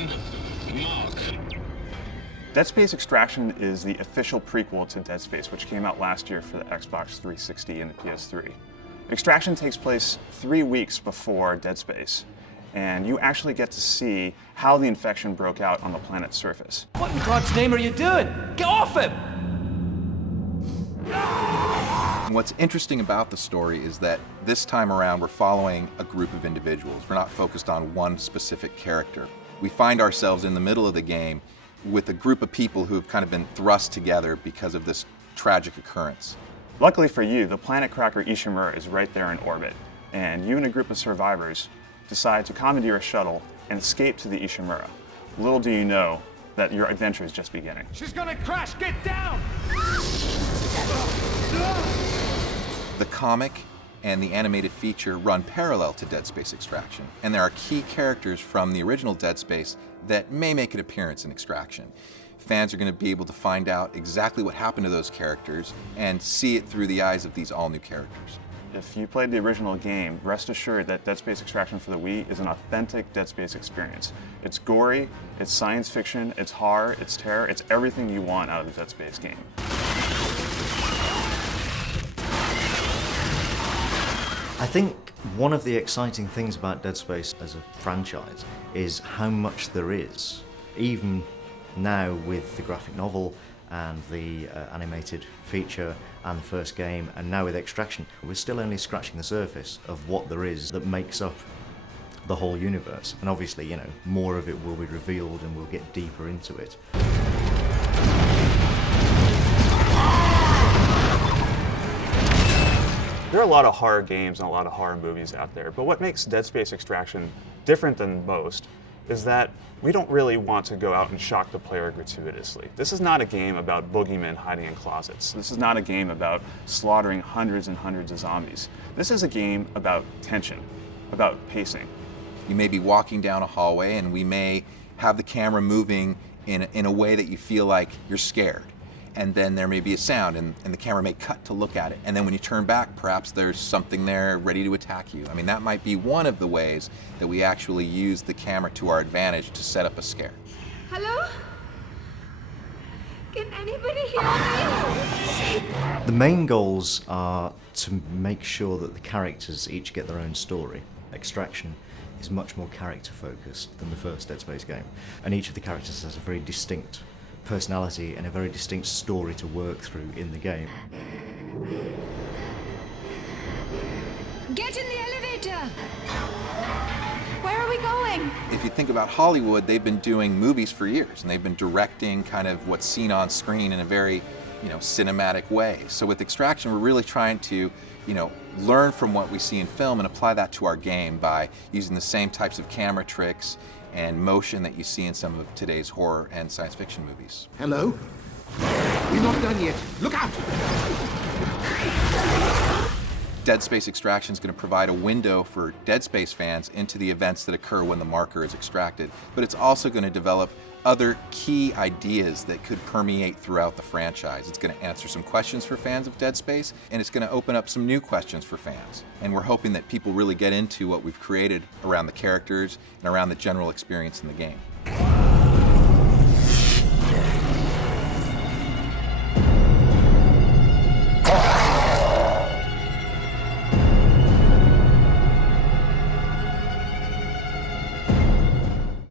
And mark. Dead Space Extraction is the official prequel to Dead Space, which came out last year for the Xbox 360 and the PS3. Extraction takes place 3 weeks before Dead Space, and you actually get to see how the infection broke out on the planet's surface. What in God's name are you doing? Get off him! And what's interesting about the story is that this time around we're following a group of individuals. We're not focused on one specific character. We find ourselves in the middle of the game with a group of people who have kind of been thrust together because of this tragic occurrence. Luckily for you, the planet cracker Ishimura is right there in orbit, and you and a group of survivors decide to commandeer a shuttle and escape to the Ishimura. Little do you know that your adventure is just beginning. She's gonna crash! Get down! The comic and the animated feature run parallel to Dead Space Extraction, and there are key characters from the original Dead Space that may make an appearance in Extraction. Fans are going to be able to find out exactly what happened to those characters and see it through the eyes of these all-new characters. If you played the original game, rest assured that Dead Space Extraction for the Wii is an authentic Dead Space experience. It's gory, it's science fiction, it's horror, it's terror, it's everything you want out of a Dead Space game. I think one of the exciting things about Dead Space as a franchise is how much there is. Even now with the graphic novel and the animated feature and the first game, and now with Extraction, we're still only scratching the surface of what there is that makes up the whole universe. And obviously, you know, more of it will be revealed and we'll get deeper into it. There are a lot of horror games and a lot of horror movies out there, but what makes Dead Space Extraction different than most is that we don't really want to go out and shock the player gratuitously. This is not a game about boogeymen hiding in closets. This is not a game about slaughtering hundreds and hundreds of zombies. This is a game about tension, about pacing. You may be walking down a hallway and we may have the camera moving in a way that you feel like you're scared. And then there may be a sound and the camera may cut to look at it. And then when you turn back, perhaps there's something there ready to attack you. I mean, that might be one of the ways that we actually use the camera to our advantage to set up a scare. Hello? Can anybody hear me? The main goals are to make sure that the characters each get their own story. Extraction is much more character focused than the first Dead Space game. And each of the characters has a very distinct personality and a very distinct story to work through in the game. Get in the elevator! Where are we going? If you think about Hollywood, they've been doing movies for years and they've been directing kind of what's seen on screen in a very, cinematic way. So with Extraction, we're really trying to, learn from what we see in film and apply that to our game by using the same types of camera tricks and motion that you see in some of today's horror and science fiction movies. Hello? We're not done yet. Look out! Dead Space Extraction is going to provide a window for Dead Space fans into the events that occur when the marker is extracted, but it's also going to develop other key ideas that could permeate throughout the franchise. It's going to answer some questions for fans of Dead Space, and it's going to open up some new questions for fans. And we're hoping that people really get into what we've created around the characters and around the general experience in the game.